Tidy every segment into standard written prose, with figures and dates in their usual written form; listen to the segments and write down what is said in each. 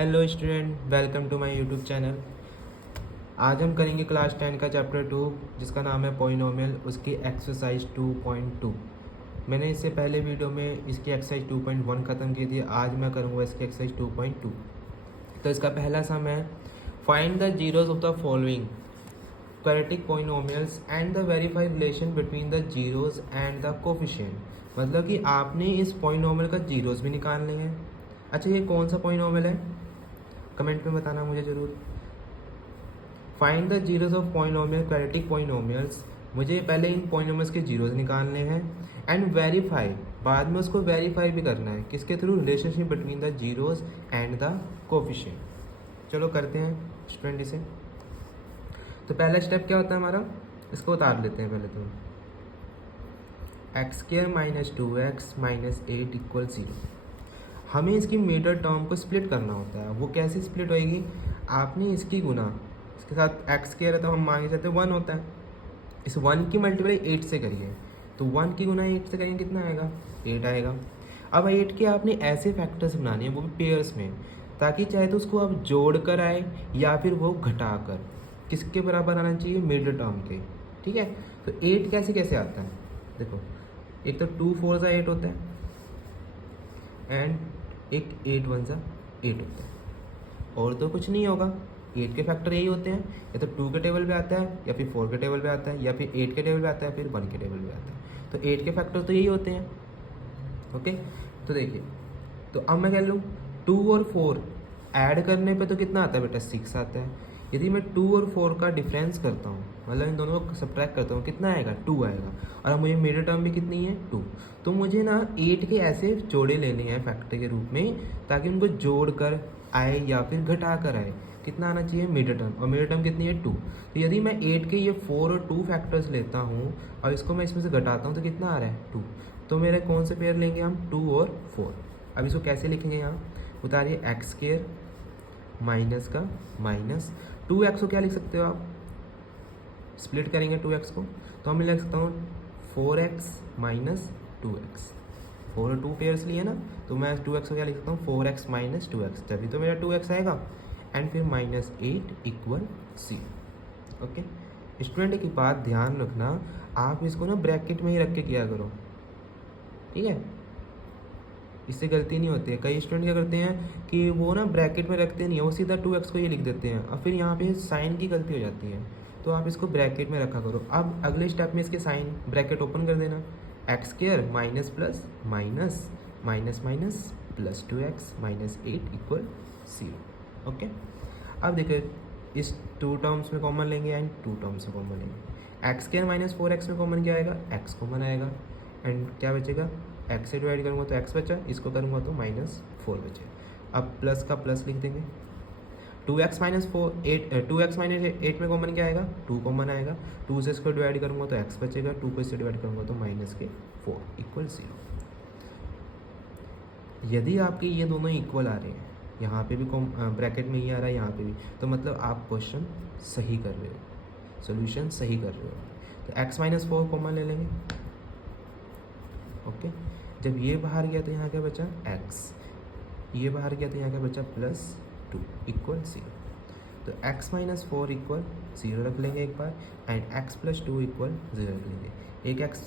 Hello student, welcome to my YouTube channel. आज हम करेंगे क्लास 10 का चैप्टर 2 जिसका नाम है पॉलिनोमियल, उसकी एक्सरसाइज 2.2। मैंने इससे पहले वीडियो में इसकी एक्सरसाइज 2.1 ख़त्म की थी। आज मैं करूँगा इसकी एक्सरसाइज 2.2। तो इसका पहला सम है, find the zeros of the following quadratic polynomials and the verify relation between the zeros and the coefficient. मतलब कि आपने इस पॉलिनोमियल का जीरोज भी निकालने हैं। अच्छा, ये कौन सा पॉलिनोमियल है कमेंट में बताना मुझे ज़रूर। Find the zeros of polynomial quadratic polynomials, मुझे पहले इन पॉलिनोमियल्स के जीरोज निकालने हैं एंड वेरीफाई, बाद में उसको वेरीफाई भी करना है किसके through, relationship between the zeros and the coefficient. चलो करते हैं स्टूडेंट इसे। तो पहला स्टेप क्या होता है हमारा, इसको उतार लेते हैं पहले। तो x square minus 2x minus 8 equal 0। हमें इसकी मीटर टर्म को स्प्लिट करना होता है। वो कैसे स्प्लिट होएगी, आपने इसकी गुना इसके साथ एक्स स्क्वायर है तो हम मान के चलते 1 होता है, इस 1 की मल्टीप्लाई 8 से करिए तो 1 की गुना 8 से करेंगे कितना आएगा, 8 आएगा। अब 8 के आपने ऐसे फैक्टर्स बनाने हैं वो भी पेयर्स में, ताकि चाहे तो उसको आप जोड़ कर आए या फिर वो घटा कर, किसके बराबर आना चाहिए, मिड टर्म के। ठीक है, तो 8 कैसे कैसे आता है, देखो एक तो 2 4 सा 8 होता है एंड एक 8 1 सा 8 होता है, और तो कुछ नहीं होगा। 8 के फैक्टर यही होते हैं, या तो 2 के टेबल पे आता है या फिर 4 के टेबल पे आता है या फिर 8 के टेबल पे आता है फिर 1 के टेबल पे आता है। तो 8 के फैक्टर तो यही होते हैं। ओके, तो देखिए, तो अब मैं कह लूँ 2 और 4 ऐड करने पे तो कितना आता है बेटा, 6 आता है। यदि मैं 2 और 4 का डिफरेंस करता हूँ, मतलब इन दोनों को सब्ट्रैक्ट करता हूँ, कितना आएगा, 2 आएगा। और अब मुझे मिडिल टर्म भी कितनी है, 2। तो मुझे ना 8 के ऐसे जोड़े लेने हैं फैक्टर के रूप में, ताकि उनको जोड़ कर आए या फिर घटा कर आए। कितना आना चाहिए, मिडिल टर्म, और मिडिल टर्म कितनी है, 2। तो यदि मैं 8 के ये 4 और 2 फैक्टर्स लेता हूँ और इसको मैं इसमें से घटाता हूँ तो कितना आ रहा है, 2। तो मेरे कौन से पेयर लेंगे हम, 2 और 4। अब इसको कैसे लिखेंगे, यहाँ उतारिए, एक्स स्क्वायर माइनस का माइनस 2x को क्या लिख सकते हो आप, स्प्लिट करेंगे 2x को तो हम लिख सकता हूँ 4x माइनस 2x। 4 और 2 पेयर्स लिए ना, तो मैं 2x को क्या लिख सकता हूँ, 4x माइनस 2x, तभी तो मेरा 2x आएगा। एंड फिर माइनस 8 इक्वल 0। ओके स्टूडेंट, की बात ध्यान रखना, आप इसको ना ब्रैकेट में ही रख के किया करो, ठीक है, इससे गलती नहीं होती है। कई स्टूडेंट क्या करते हैं कि वो ना ब्रैकेट में रखते नहीं है, वो सीधा 2x को ये लिख देते हैं और फिर यहाँ पे साइन की गलती हो जाती है। तो आप इसको ब्रैकेट में रखा करो। अब अगले स्टेप में इसके साइन ब्रैकेट ओपन कर देना, x square minus plus minus minus minus plus 2x minus 8 equal 0। Okay, अब देखिए इस 2 टर्म्स में कॉमन लेंगे एंड 2 टर्म्स में कॉमन लेंगे। एक्स स्क्वायर माइनस 4x में कॉमन क्या आएगा, x कॉमन आएगा एंड क्या बचेगा, x से डिवाइड करूँगा तो x बचा, इसको करूँगा तो -4 बचे। अब प्लस का प्लस लिख देंगे, 2x माइनस 2x माइनस 8 में कॉमन क्या आएगा, 2 कॉमन आएगा। 2 से इसको डिवाइड करूँगा तो x बचेगा, 2 को इससे डिवाइड करूँगा तो -4 इक्वल 0। यदि आपके ये दोनों इक्वल आ रहे हैं, यहाँ पे भी ब्रैकेट में ही आ रहा है, यहाँ पे भी, तो मतलब आप क्वेश्चन सही कर रहे हो, सोल्यूशन सही कर रहे हो। तो x माइनस 4 कॉमन ले लेंगे। ओके, जब ये बाहर गया तो यहाँ क्या बचा, x, ये बाहर गया तो यहाँ क्या बचा, +2 इक्वल 0। तो x माइनस 4 इक्वल 0 रख लेंगे एक बार एंड x प्लस 2 इक्वल 0 रख लेंगे। एक x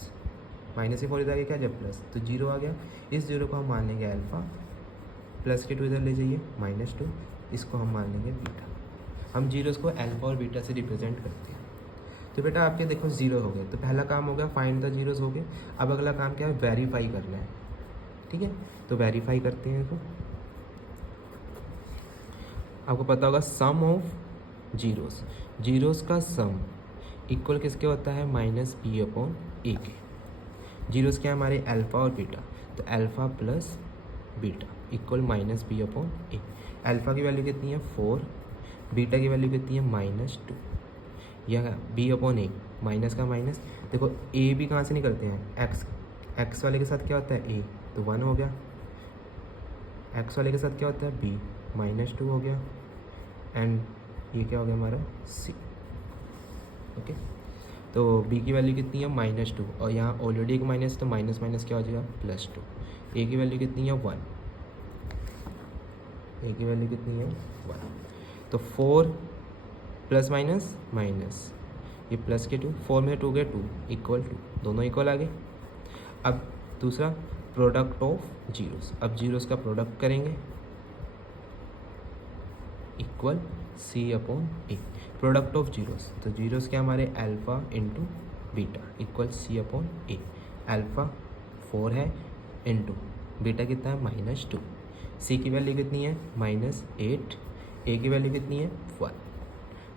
माइनस से 4 इधर आगे क्या जब प्लस, तो 0 आ गया। इस 0 को हम मान लेंगे अल्फ़ा, प्लस के 2 इधर ले जाइए -2, इसको हम मान लेंगे बीटा। हम जीरोस को अल्फ़ा और बीटा से रिप्रेजेंट करते हैं। तो बेटा आपके देखो 0 हो गए, तो पहला काम हो गया फाइंड द जीरोस हो गए। अब अगला काम क्या है, वेरीफाई करना है। ठीक है, तो वेरीफाई करते हैं इसको। आपको पता होगा सम ऑफ जीरोस, जीरोस का सम इक्वल किसके होता है, -b/a के। जीरोस क्या है हमारे, अल्फ़ा और बीटा, तो alpha plus beta equal -b/a। Alpha की वैल्यू कितनी है 4, बीटा की वैल्यू कितनी है -2, यह b/a, माइनस का माइनस। देखो a भी कहाँ से निकलते हैं, x वाले के साथ क्या होता है a, तो 1 हो गया। x वाले के साथ क्या होता है b, -2 हो गया एंड ये क्या हो गया हमारा c। ओके, तो b की वैल्यू कितनी है -2 और यहाँ ऑलरेडी एक माइनस, तो माइनस माइनस क्या हो जाएगा +2। a की वैल्यू कितनी है 1, ए की वैल्यू कितनी है 1। तो 4 प्लस माइनस माइनस, ये प्लस के 2, 4 में 2 के 2 इक्वल 2, दोनों इक्वल आ गए। अब दूसरा प्रोडक्ट ऑफ जीरोस, अब जीरोस का प्रोडक्ट करेंगे equal c upon a. Product of zeros, तो जीरोस क्या हमारे alpha into beta equal c upon a. Alpha 4 है इंटू बीटा कितना है -2। सी की वैल्यू कितनी है -8, ए की वैल्यू कितनी है 1।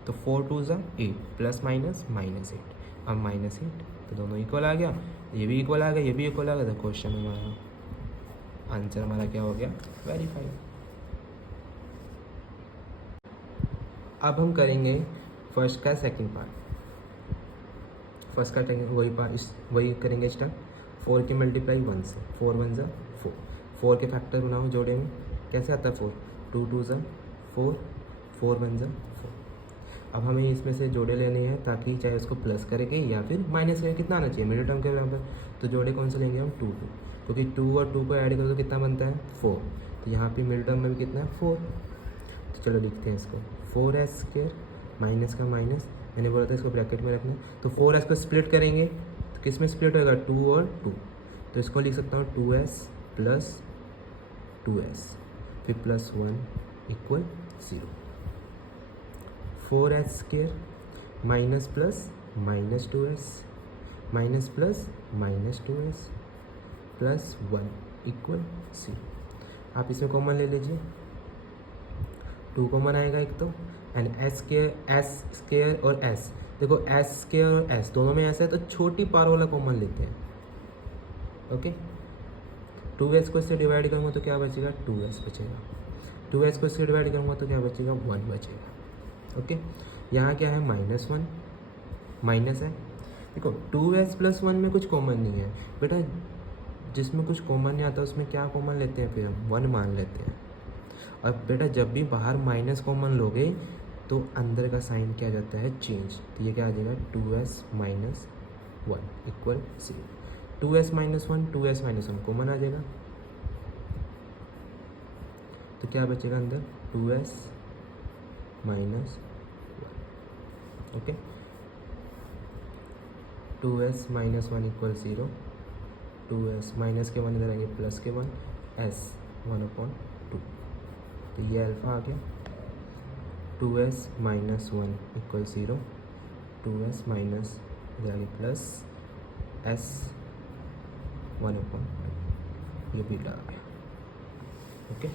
तो 4 2 ज़ा 8 प्लस माइनस -8, अब -8, तो दोनों इक्वल आ गया, ये भी इक्वल आ गया, ये भी इक्वल आ गया। तो क्वेश्चन हमारा आंसर हमारा क्या हो गया वेरीफाई। अब हम करेंगे फर्स्ट का सेकंड पार्ट। फर्स्ट का वही पार्ट वही करेंगे स्टार्ट। 4 की मल्टीप्लाई 1 से, 4 1 ज़ा 4, 4 के फैक्टर बनाओ जोड़े में, कैसे आता है 4, 2 2 ज़ा 4, 4 1 ज़ा 4। अब हमें इसमें से जोड़े लेने हैं ताकि चाहे उसको प्लस करेंगे या फिर माइनस करेंगे, कितना आना चाहिए मिडिल टर्म के बराबर। तो जोड़े कौन से लेंगे हम 2 2, क्योंकि 2 और 2 को ऐड करो तो कितना बनता है 4। तो यहाँ पे मिडिल टर्म में भी कितना है 4। तो चलो लिखते हैं इसको 4s² माइनस का माइनस, मैंने बोला था इसको ब्रैकेट में रखना। तो 4s को स्प्लिट करेंगे तो किस में स्प्लिट होगा 2 और 2। तो इसको लिख सकता हूँ 2s प्लस 2s फिर plus 1 equal 0। 4s² minus plus -2s minus plus -2s plus 1 equal 0। आप इसमें कॉमन ले लीजिए, 2 कॉमन आएगा एक तो, एंड s² और s, देखो s² और s दोनों में ऐसा है तो छोटी पावर वाला कॉमन लेते हैं। ओके, 2s को इससे डिवाइड करूँगा तो क्या बचेगा 2s बचेगा, 2s को इससे डिवाइड करूँगा तो क्या बचेगा 1 बचेगा। ओके, यहाँ क्या है -1 माइनस है। देखो 2s प्लस 1 में कुछ कॉमन नहीं है बेटा, जिसमें कुछ कॉमन नहीं आता उसमें क्या कॉमन लेते हैं, फिर हम 1 मान लेते हैं। और बेटा जब भी बाहर माइनस कॉमन लोगे तो अंदर का साइन क्या जाता है चेंज। तो ये क्या आ जाएगा 2s minus 1 equal 0। 2s minus 1 2s minus 1 common आ जाएगा, तो क्या बचेगा अंदर 2s minus 1। Okay, 2s minus 1 equal 0, 2s minus के 1 इधर आएंगे प्लस के 1, s 1/2। तो ये अल्फ़ा आ गया। 2s minus 1 equal 0, 2s minus इधर आगे प्लस s 1/2, ये बीटा आ गया। ओके,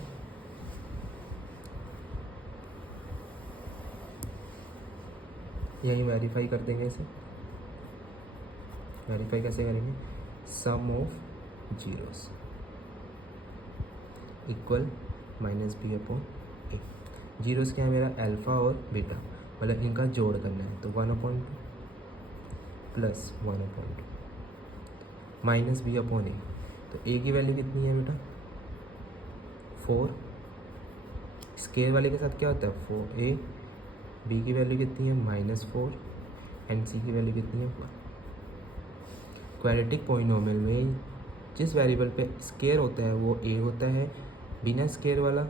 यही वेरीफाई कर देंगे इसे। वेरीफाई कैसे करेंगे, sum of zeros equal -b/a। Zeros क्या है मेरा अल्फ़ा और बीटा, मतलब इनका जोड़ करना है। तो 1/2 प्लस 1/2 माइनस b/a। तो a की वैल्यू कितनी है बेटा 4, स्केयर वाले के साथ क्या होता है 4a, b की वैल्यू कितनी है -4 एंड c की वैल्यू कितनी है 1। क्वाड्रेटिक पॉलिनोमियल में जिस वेरिएबल पे स्केयर होता है वो a होता है, बिना स्केयर वाला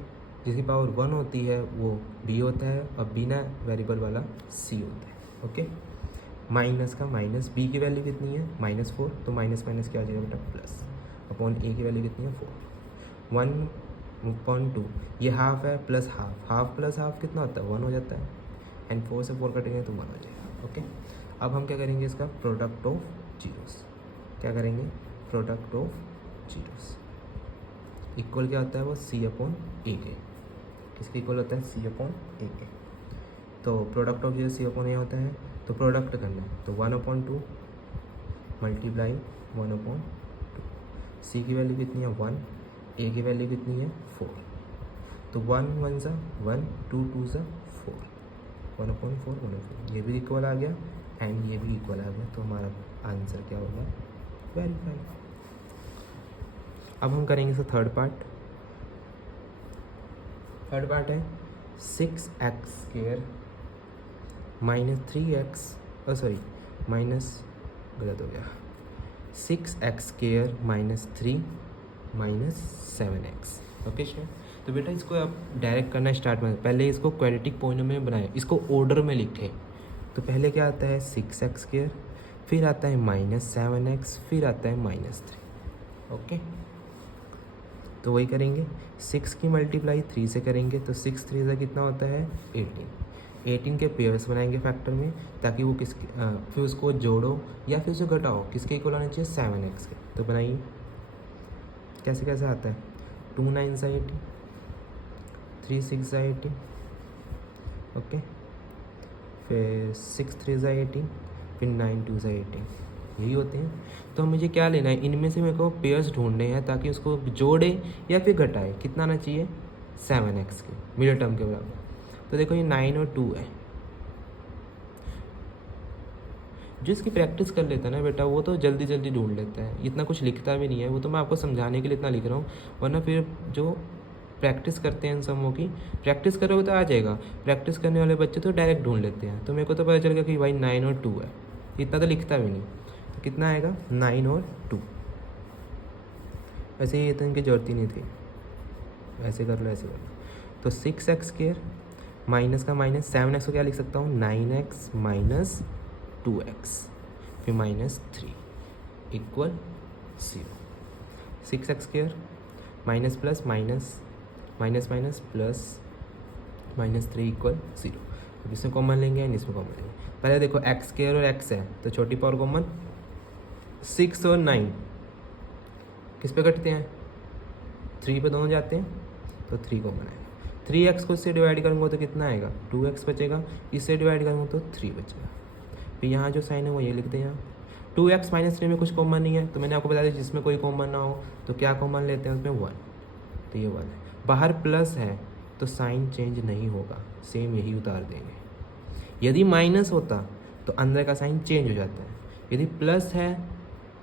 जिसकी पावर 1 होती है वो b होता है, और बिना वेरिएबल वाला c होता है। ओके, माइनस का माइनस, b की वैल्यू कितनी है -4, तो माइनस माइनस क्या हो जाएगा बेटा प्लस, अपॉन a की वैल्यू कितनी है 4, 1/2, ये हाफ है plus half, half plus half कितना होता है 1 हो जाता है, एंड 4 से 4 कटेंगे तो 1 हो जाएगा। ओके, अब हम क्या करेंगे इसका प्रोडक्ट ऑफ जीरोस, क्या करेंगे प्रोडक्ट ऑफ जीरोस इक्वल क्या होता है वो c/a के, किसके इक्वल होता है c/a के। तो प्रोडक्ट ऑफ जीरो c/a होता है, तो प्रोडक्ट करना है तो 1/2 मल्टीप्लाई 1/2, c की वैल्यू कितनी है 1, a की वैल्यू कितनी है 4, तो 1 1 ज़ा 1, 2 2 ज़ा 4, 1/4 1/4, ये भी इक्वल आ गया एंड ये भी इक्वल आ गया। तो हमारा आंसर क्या होगा वेरीफाई। अब हम करेंगे इसका थर्ड पार्ट। थर्ड पार्ट है 6x² माइनस 3x, माइनस गलत हो गया, 6x² minus 3 minus 7x। Okay student, तो तो बेटा इसको आप डायरेक्ट करना स्टार्ट में, पहले इसको क्वाड्रेटिक पॉलिनोमियल में बनाए, इसको ऑर्डर में लिखें। तो पहले क्या आता है 6x², फिर आता है -7x, फिर आता है -3। ओके, तो वही करेंगे, 6 की मल्टीप्लाई 3 से करेंगे तो 6 3 से कितना होता है 18 के पेयर्स बनाएंगे फैक्टर में, ताकि वो फिर उसको जोड़ो या फिर उसे घटाओ, किसके इक्वल होना चाहिए 7x के। तो बनाइए, कैसे कैसे आता है 2 9 सा 18, 3 6 सा 18, ओके, फिर 6 3 सा 18, फिर 9 2 सा 18, यही होते हैं। तो मुझे क्या लेना है, इनमें से मेरे को पेयर्स ढूंढने हैं ताकि उसको जोड़े या फिर घटाए, कितना आना चाहिए 7x के मिडिल टर्म के बराबर। तो देखो ये 9 और 2 है, जो इसकी प्रैक्टिस कर लेता है ना बेटा वो तो जल्दी जल्दी ढूंढ लेता है, इतना कुछ लिखता भी नहीं है, वो तो मैं आपको समझाने के लिए इतना लिख रहा हूँ, वरना फिर जो प्रैक्टिस करते हैं इन समों की, प्रैक्टिस करोगे तो आ जाएगा, प्रैक्टिस करने वाले बच्चे तो डायरेक्ट ढूंढ लेते हैं। तो मेरे को तो पता चल गया कि भाई 9 और 2 है, इतना तो लिखता भी नहीं। तो कितना आएगा 9 और 2, वैसे ये तो इनकी जरूरत ही नहीं थी, ऐसे कर लो ऐसे कर लो। तो 6x² माइनस का माइनस 7x को क्या लिख सकता हूँ 9x माइनस 2x, फिर -3 equal 0। 6x² minus plus minus minus minus plus -3 equal 0। अब इसमें कॉमन लेंगे एंड इसमें कॉमन लेंगे। पहले देखो x² और x है तो छोटी पावर कॉमन, 6 और 9 किस पे कटते हैं 3 पे दोनों जाते हैं, तो 3 कॉमन आएगा। 3x को इससे डिवाइड करूँगा तो कितना आएगा 2x बचेगा, इससे डिवाइड करूँगा तो 3 बचेगा। फिर यहाँ जो साइन है वो ये लिख दें, यहाँ 2x -3 में कुछ कॉमन नहीं है, तो मैंने आपको बताया था जिसमें कोई कॉमन ना हो तो क्या कॉमन लेते हैं उसमें 1, तो ये 1 है। बाहर प्लस है तो साइन चेंज नहीं होगा, सेम यही उतार देंगे। यदि माइनस होता तो अंदर का साइन चेंज हो जाता है, यदि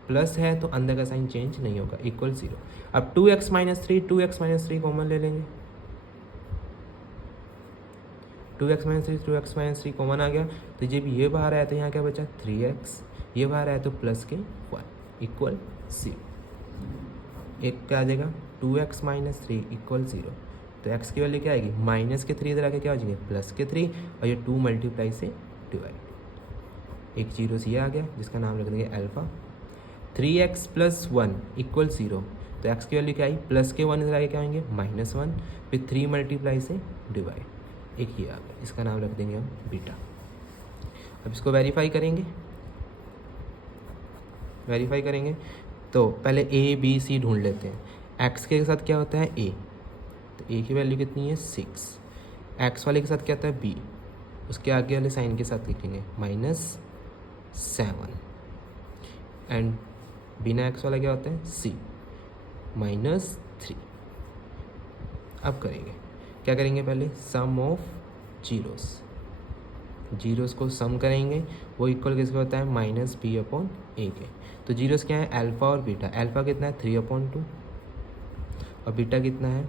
प्लस है तो अंदर का साइन चेंज नहीं होगा, इक्वल 0। अब 2x -3 कॉमन ले लेंगे, 2x -3 कॉमन आ गया, तो जब ये बाहर आया तो यहाँ क्या बचा 3x, ये बाहर आया तो प्लस के 1 इक्वल 0। एक क्या आ जाएगा 2x -3 इक्वल 0, तो x की वैल्यू क्या आएगी माइनस के 3 इधर आके क्या हो जाएंगे प्लस के 3, और ये 2 मल्टीप्लाई से डिवाइड, एक 0 से ये आ गया जिसका नाम रख देंगे अल्फ़ा। 3x + 1 इक्वल 0, तो x की वैल्यू क्या आई प्लस के 1 इधर आगे क्या होंगे -1, फिर 3 मल्टीप्लाई से डिवाइड, एक ये आ गया, इसका नाम रख देंगे हम बीटा। अब इसको वेरीफाई करेंगे तो पहले a b c ढूंढ लेते हैं। x के साथ क्या होता है a, तो a की वैल्यू कितनी है 6, x वाले के साथ क्या होता है b, उसके आगे वाले साइन के साथ लिखेंगे -7, एंड बिना x वाला क्या होता है c -3। अब करेंगे क्या करेंगे, पहले सम ऑफ जीरोस को सम करेंगे, वो इक्वल किसका होता है -b/a के। तो जीरोस क्या है अल्फ़ा और बीटा, अल्फ़ा कितना है 3/2 और बीटा कितना है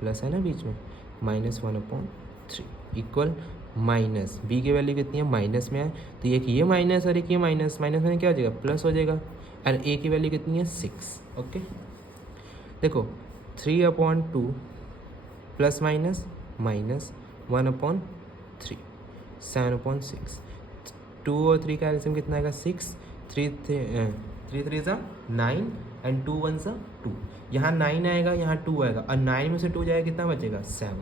प्लस है ना बीच में -1/3 इक्वल माइनस बी की वैल्यू कितनी है माइनस में है, तो एक ये माइनस और एक ये माइनस में क्या हो जाएगा प्लस हो जाएगा, और ए की वैल्यू कितनी है 6। ओके, देखो 3/2 प्लस माइनस -1/3 7/6, 2 और 3 का एलसीएम कितना आएगा 6, 3 3 9 एंड 2 1 2, यहाँ 9 आएगा यहाँ 2 आएगा, और 9 में से 2 जाएगा कितना बचेगा 7,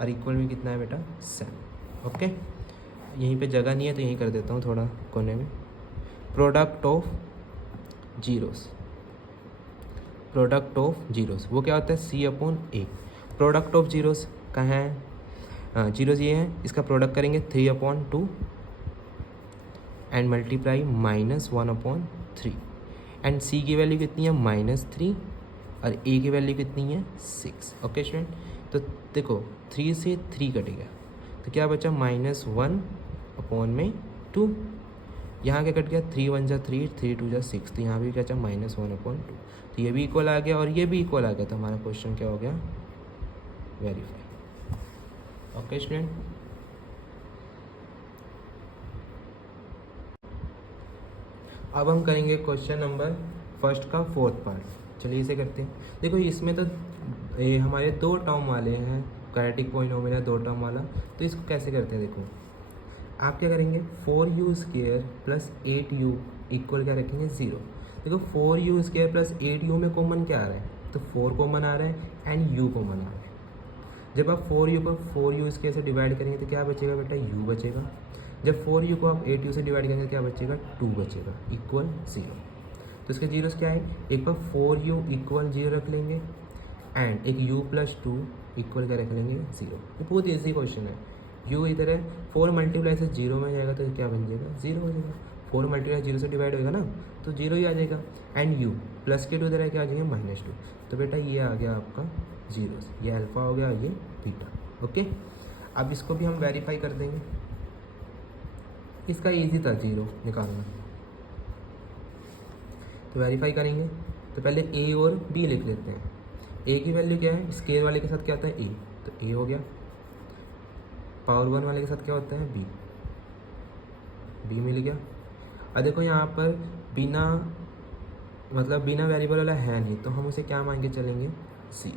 और इक्वल में कितना है बेटा 7। ओके, यहीं पे जगह नहीं है तो यहीं कर देता हूँ थोड़ा कोने में। प्रोडक्ट ऑफ जीरोस वो क्या होता है C/A। प्रोडक्ट ऑफ जीरोस कहाँ है, जीरोस ये है, इसका प्रोडक्ट करेंगे 3/2 एंड मल्टीप्लाई -1/3, एंड C की वैल्यू कितनी है -3 और A की वैल्यू कितनी है 6। ओके स्टूडेंट, तो देखो 3 से 3 कटेगा तो क्या बचा -1/2, यहाँ क्या कट गया 3 1 3 3 2 6, तो यहाँ भी क्या बचा -1/2, तो ये भी इक्वल आ गया और ये भी इक्वल आ गया, तो हमारा क्वेश्चन क्या हो गया वेरीफाई। ओके स्टूडेंट, अब हम करेंगे क्वेश्चन नंबर फर्स्ट का 4th पार्ट। चलिए इसे करते हैं। देखो इसमें तो ये हमारे दो टर्म वाले हैं, क्वाड्रेटिक पॉलिनोमियल है दो टर्म वाला। तो इसको कैसे करते हैं, देखो आप क्या करेंगे, 4u² प्लस 8u इक्वल क्या रखेंगे 0। देखो 4u² प्लस 8u में कॉमन क्या आ रहा है, तो 4 कॉमन आ रहा है एंड u कॉमन आ रहा है। जब आप 4u को 4u² से डिवाइड करेंगे तो क्या बचेगा बेटा, u बचेगा। जब 4u को आप 8u से डिवाइड करेंगे तो क्या बचेगा, 2 बचेगा इक्वल 0। तो इसके जीरोस क्या है, एक बार 4u इक्वल 0 रख लेंगे एंड एक u प्लस 2 इक्वल क्या रख लेंगे 0। ये बहुत ईजी क्वेश्चन है। u इधर है, 4 मल्टीप्लाई से 0 में जाएगा तो क्या बन जाएगा, 0 हो जाएगा। 4 मल्टीप्लाई 0 से डिवाइड होगा ना तो 0 ही आ जाएगा। एंड u प्लस के 2 इधर है, क्या आ जाएगा -2। तो बेटा ये आ गया आपका 0, ये अल्फ़ा हो गया, ये बीटा। ओके, अब इसको भी हम वेरीफाई कर देंगे। इसका ईजी था 0 निकालना, तो वेरीफाई करेंगे तो पहले a और b लिख लेते हैं। a की वैल्यू क्या है, स्केयर वाले के साथ क्या होता है a, तो a हो गया। पावर 1 वाले के साथ क्या होता है b मिल गया। अब देखो यहाँ पर बिना वेरिएबल वाला है नहीं, तो हम उसे क्या मान के चलेंगे, 0।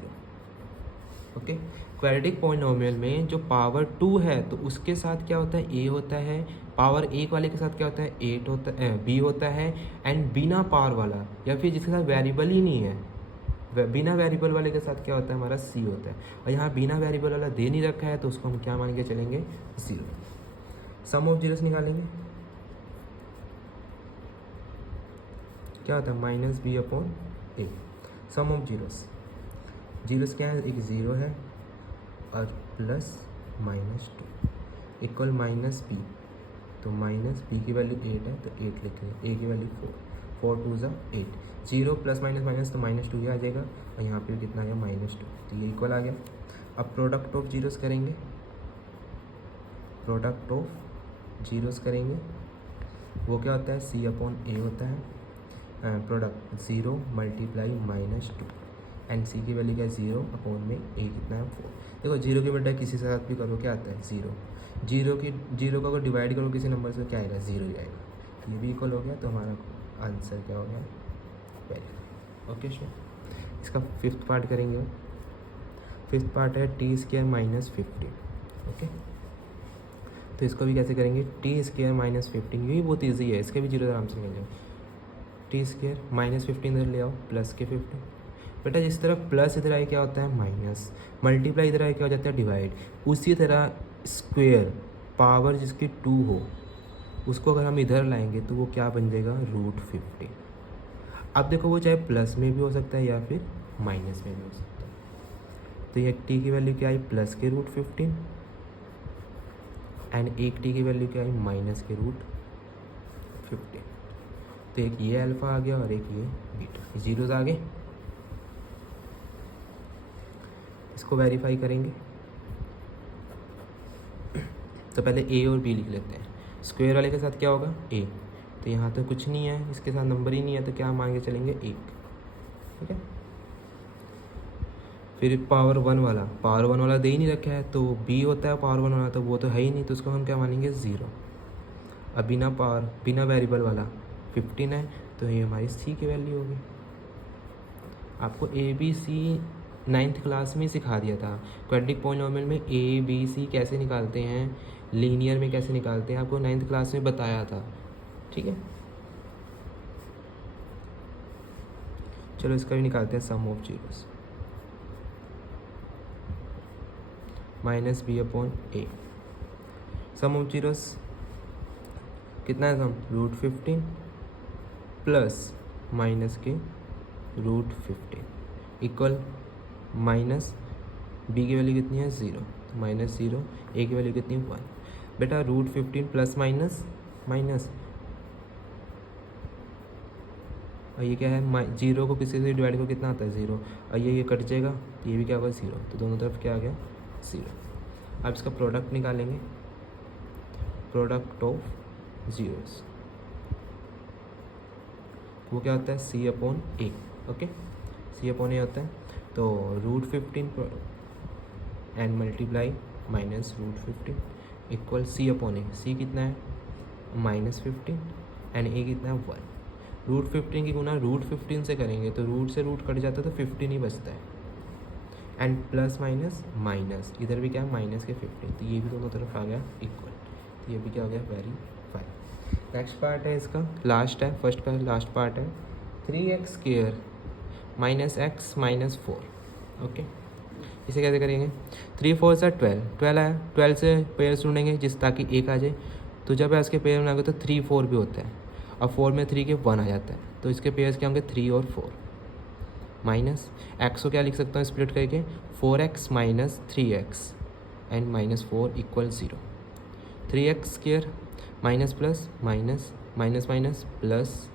ओके, क्वाड्रेटिक पॉलिनोमियल में जो पावर 2 है तो उसके साथ क्या होता है, a होता है। पावर 1 वाले के साथ क्या होता है, 8 होता है, b होता है। एंड बिना पावर वाला या फिर जिसके साथ वेरिएबल ही नहीं है, बिना वेरिएबल वाले के साथ क्या होता है, हमारा c होता है। और यहाँ बिना वेरिएबल वाला दे नहीं रखा है तो उसको हम क्या मान के चलेंगे, 0। सम ऑफ जीरोस निकालेंगे, क्या होता है, -b/a। सम ऑफ जीरोस क्या है, एक 0 है और प्लस -2 इक्वल -b। तो -b की वैल्यू 8 है तो 8 लिखेंगे, a की वैल्यू 4 2 ज़ा 8। 0 प्लस माइनस तो -2 ही आ जाएगा और यहाँ पे कितना आ गया, -2। तो ये इक्वल आ गया। अब प्रोडक्ट ऑफ जीरोस करेंगे, प्रोडक्ट ऑफ जीरोस करेंगे वो क्या होता है, c/a होता है। प्रोडक्ट 0 मल्टीप्लाई -2 एंड c की वैल्यू क्या है, 0 अपॉन में a कितना है, 4। देखो 0 की बेटा किसी से साथ भी करो क्या आता है, 0 को अगर डिवाइड करो किसी नंबर से क्या आएगा, 0 ही आएगा। तो ये भी इक्वल हो गया, तो हमारा आंसर क्या हो गया, वेरीफाई। Okay sure. इसका 5th पार्ट करेंगे। 5th पार्ट है t² -15। ओके, तो इसको भी कैसे करेंगे, t² -15। ये भी बहुत ईजी है, इसके भी जीरो आराम से मिल जाए। t² -15 इधर ले आओ, प्लस के 15। बेटा जिस तरह प्लस इधर आए क्या होता है, माइनस। मल्टीप्लाई इधर आए क्या हो जाता है, डिवाइड। उसी तरह स्क्वेयर पावर जिसकी 2 हो उसको अगर हम इधर लाएंगे तो वो क्या बन जाएगा, √15। अब देखो वो चाहे प्लस में भी हो सकता है या फिर माइनस में भी हो सकता है। तो ये t की वैल्यू क्या आई, प्लस के √15 एंड एक t की वैल्यू क्या आई, माइनस के √15। तो एक ये अल्फ़ा आ गया और एक ये बीटा, जीरोज आ गए। इसको वेरीफाई करेंगे तो पहले a और b लिख लेते हैं। स्क्वायर वाले के साथ क्या होगा, a। तो यहाँ तो कुछ नहीं है, इसके साथ नंबर ही नहीं है, तो क्या मान के चलेंगे, 1। ठीक है। फिर पावर 1 वाला दे ही नहीं रखा है तो b होता है, पावर 1 वाला तो वो तो है ही नहीं, तो उसको हम क्या मानेंगे, 0। अब बिना वेरिएबल वाला 15 है तो ये हमारी c की वैल्यू होगी। आपको ABC 9th क्लास में सिखा दिया था। क्वाड्रेटिक पॉलिनोमियल में ABC कैसे निकालते हैं, लीनियर में कैसे निकालते हैं, आपको 9th क्लास में बताया था। ठीक है, चलो इसका भी निकालते हैं, sum of zeros -b/a। Sum of zeros कितना है, सम √15 प्लस माइनस के √15 इक्वल माइनस b की वैल्यू कितनी है, 0, तो -0। a की वैल्यू कितनी है, 1। बेटा √15 प्लस माइनस और ये क्या है, 0 को किसी से डिवाइड करो कितना आता है, 0। और ये कट जाएगा तो ये भी क्या होगा, 0। तो दोनों तरफ क्या आ गया, 0। अब इसका प्रोडक्ट निकालेंगे, प्रोडक्ट ऑफ जीरोस वो क्या होता है, c/a। ओके, c/a होता है। तो √15 and multiply -√15 equal c/a। c कितना है, -15 एंड a कितना है, 1। √15 की गुना √15 से करेंगे तो रूट से रूट कट जाता है तो 15 ही बचता है। एंड प्लस माइनस माइनस, इधर भी क्या है माइनस के 15, तो ये भी दोनों तरफ आ गया इक्वल, तो ये भी क्या हो गया वेरीफाई। नेक्स्ट पार्ट है इसका, लास्ट है, फर्स्ट का लास्ट पार्ट है 3x square minus x minus 4। Okay, इसे कैसे करेंगे, 3 4 से 12 आया, 12 से पेयर्स ढूंढेंगे जिस ताकि एक आ जाए, तो जब इसके पेयर बनाओगे तो 3 4 भी होता है, अब 4 में 3 के 1 आ जाता है, तो इसके पेयर्स क्या होंगे 3 और 4 माइनस एक्स को क्या लिख सकता हूँ स्प्लिट करके 4x minus 3x and minus 4 equal 0। 3x square minus plus minus minus minus plus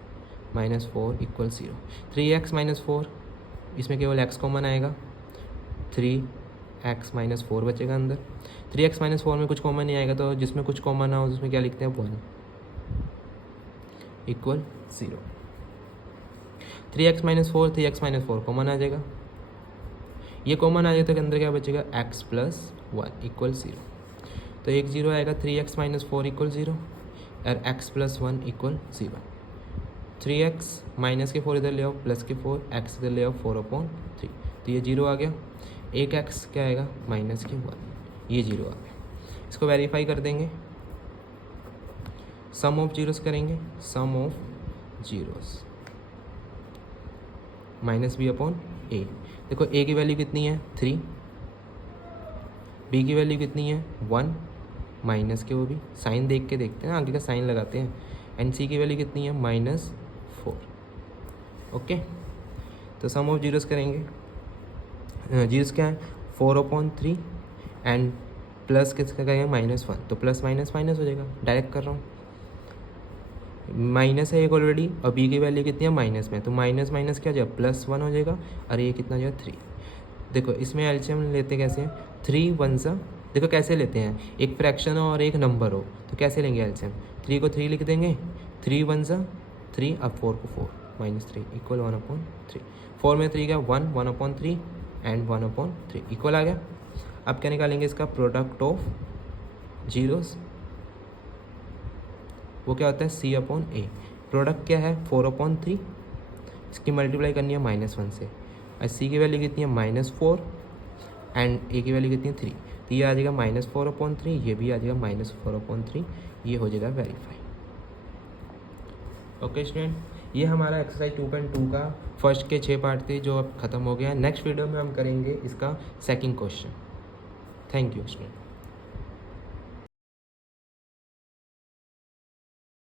minus 4 equal 0। 3x minus 4, इसमें केवल x कॉमन आएगा, 3x माइनस 4 बचेगा अंदर। 3x माइनस 4 में कुछ कॉमन नहीं आएगा, तो जिसमें कुछ कॉमन ना हो उसमें क्या लिखते हैं 1 equal 0। 3x minus 4, 3x minus 4 common आ जाएगा, ये कॉमन आ जाए तो अंदर क्या बचेगा x प्लस 1 इक्वल 0, तो एक 0 आएगा, 3x माइनस 4 इक्वल 0 और x plus 1 equal 0। 3x minus के 4 इधर ले आओ, प्लस के 4, x इधर ले आओ 4/3, तो ये 0 आ गया, एक x क्या आएगा माइनस के 1, ये 0 आ गया। इसको वेरीफाई कर देंगे, सम ऑफ जीरोस करेंगे, sum of zeros minus b upon a. देखो a की वैल्यू कितनी है 3, b की वैल्यू कितनी है 1 माइनस के, वो भी साइन देख के देखते हैं, आगे का साइन लगाते हैं, एंड c की वैल्यू कितनी है -4। ओके, तो सम ऑफ जीरोस करेंगे, जीरोस क्या है 4/3 एंड प्लस किसका करेंगे -1, तो प्लस माइनस माइनस हो जाएगा, डायरेक्ट कर रहा हूँ, माइनस है एक ऑलरेडी और b की वैल्यू कितनी है माइनस में, तो माइनस माइनस क्या जाए +1 हो जाएगा, और ये कितना जाए 3। देखो इसमें एलसीएम लेते कैसे हैं, 3 1 सा, देखो कैसे लेते हैं, एक फ्रैक्शन हो और एक नंबर हो, तो कैसे लेंगे एलसीएम, 3 को 3 लिख देंगे, 3 1 सा 3, अब 4 को 4 -3 इक्वल 1/3। 4 में 3 क्या 1 1/3 एंड 1/3 इक्वल आ गया। अब क्या निकालेंगे इसका प्रोडक्ट ऑफ जीरोस, वो क्या होता है c/a। प्रोडक्ट क्या है 4/3, इसकी मल्टीप्लाई करनी है -1 से, और c की वैल्यू कितनी है -4 एंड a की वैल्यू कितनी है 3, तो ये आ जाएगा -4/3, ये भी आ जाएगा -4/3, ये हो जाएगा वेरीफाई। ओके स्टूडेंट, ये हमारा एक्सरसाइज 2.2 का फर्स्ट के 6 पार्ट थे जो अब खत्म हो गया है। नेक्स्ट वीडियो में हम करेंगे इसका second question. Thank you student.